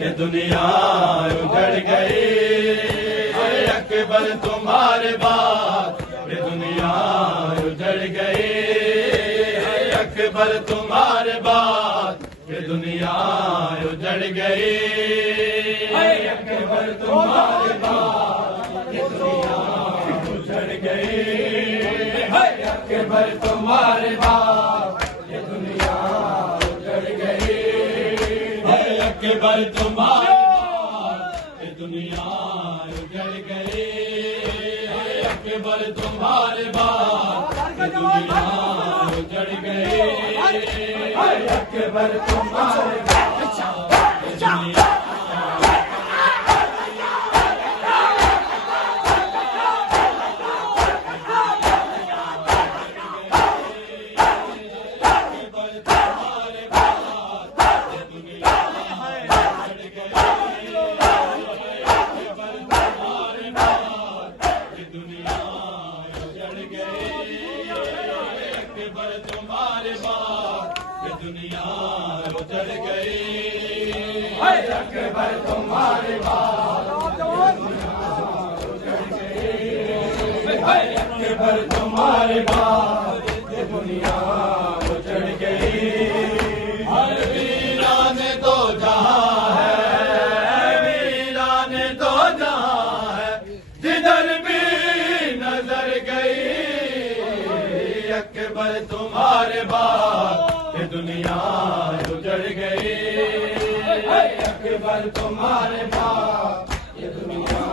یہ دنیا اجڑ گئی، اے اکبر تمہارے بعد یہ دنیا اجڑ گئی، اے اکبر تمہارے بعد یہ دنیا اجڑ گئی، اے اکبر تمہارے بعد یہ دنیا اجڑ گئی، اے اکبر تمہارے بعد یہ دنیا اجڑ گئی، اے اکبر تمہارے بعد یہ دنیا اجڑ گئی، اے اکبر تمہارے بعد یہ دنیا اجڑ گئی، اے اکبر تمہارے بعد یہ دنیا تمہارے بعد یہ دنیا اجڑ گئی، اے اکبر تمہارے بعد اے اکبر تمہارے بعد یہ دنیا اجڑ گئی، ہر ویران تو جہاں ہے، ویران تو جہاں ہے، جدھر بھی نظر گئی، اکبر تمہارے بعد یہ دنیا اجڑ گئی، اے اکبر تمہارے بعد یہ دنیا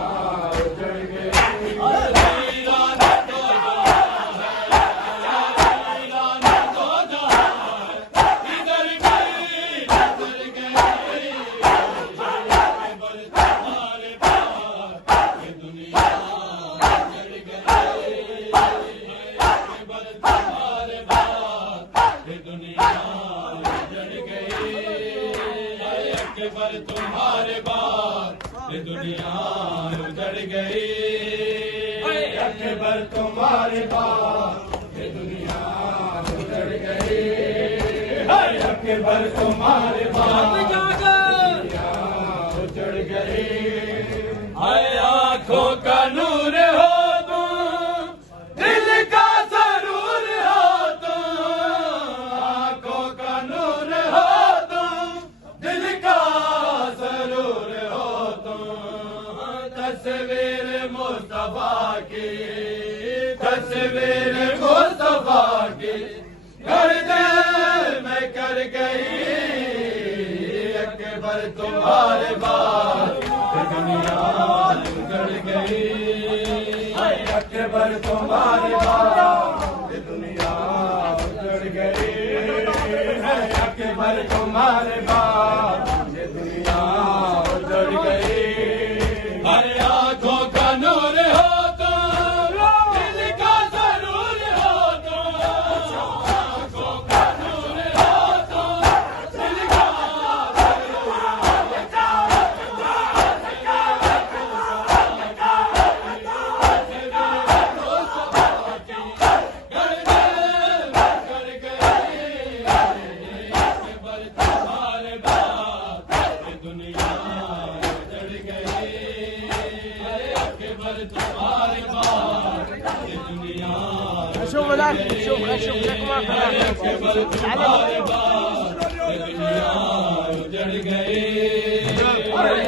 اجڑ گئی، ویران تو جہاں ہے، ویران تو جہاں ہے، ادھر بھی نظر گئی، اکبر تمہارے بعد یہ دنیا اجڑ گئی، اکبر تمہارے بعد یہ دنیا اجڑ گئی، اے اکبر تمہارے بعد یہ دنیا اجڑ گئی، اے اکبر تمہارے بعد یہ دنیا اجڑ گئی، اے اکبر تمہارے بعد دنیا اجڑ گئی، اے آنکھوں کا نور ہو تم، دل کا ضرور ہو تم، آنکھوں کا نور ہو تم، دل کا ضرور ہو تم، تصویر مصطفیٰ کی، تصویر مصطفیٰ کی گردن میں کر گئی، اکبر تمہارے بعد یہ دنیا اجڑ گئی، اے اکبر تمہارے بعد یہ دنیا اجڑ گئی، اے اکبر تمہارے بعد یہ دنیا اجڑ گئی، ہر آنکھوں کا نور ہو تم، دل کا ضرور ہو تم، آنکھوں کا نور ہو تم، دل کا ضرور ہو شوف الآن شوف لك ما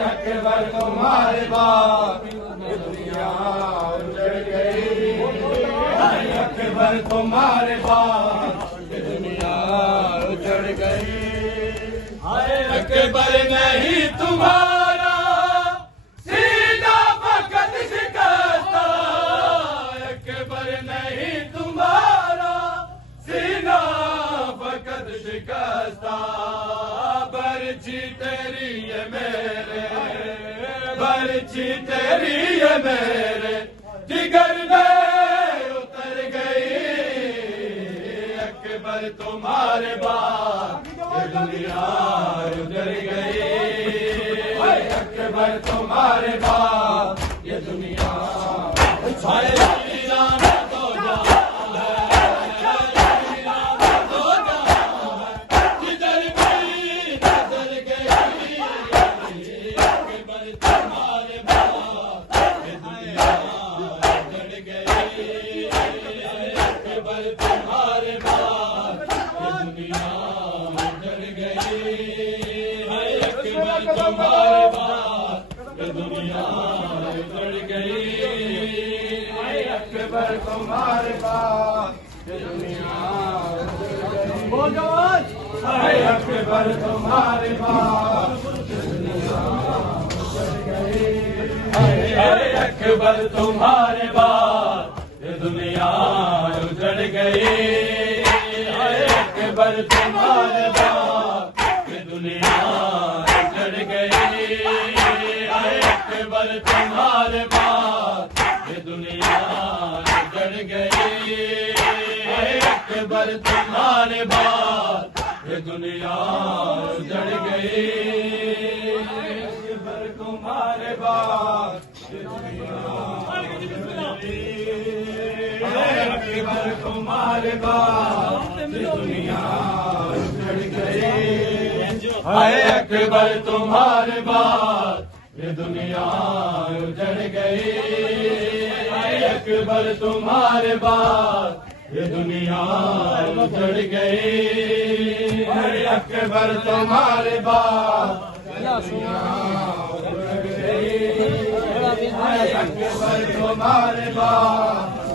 اکبر تمہارے بعد یہ دنیا اجڑ گئی، اے اکبر تمہارے بعد یہ دنیا اجڑ گئی، اے اکبر نہیں تمہارا سینہ فقط شکستہ، اکبر نہیں تمہارا سینہ فقط شکستہ، برچی تیری ہے میرے، برچی تیری ہے میرے جگر میں اتر گئی، اکبر تمہارے بعد یہ دنیا اجڑ گئی، اے اکبر تمہارے بعد یہ دنیا تمہارے بعد یہ دنیا اجڑ گئی، اکبر تمہارے بعد یہ دنیا اجڑ گئی، اکبر تمہارے بعد یہ دنیا اجڑ گئی، اکبر تمہارے بعد یہ دنیا بول جوان اکبر تمہارے بعد اکبر تمہارے بعد یہ دنیا اجڑ گئی، اکبر تمہارے بعد یہ دنیا اجڑ گئی، اکبر تمہارے بعد یہ دنیا اجڑ گئی، اکبر تمہارے بعد یہ دنیا اجڑ گئی، اکبر تمہارے بعد یہ دنیا اکبر تمہارے بعد یہ دنیا اجڑ گئی، اکبر تمہارے بعد یہ دنیا اجڑ گئی، اکبر تمہارے بعد یہ دنیا اجڑ گئی، اکبر تمہارے بعد اکبر تمہارے بعد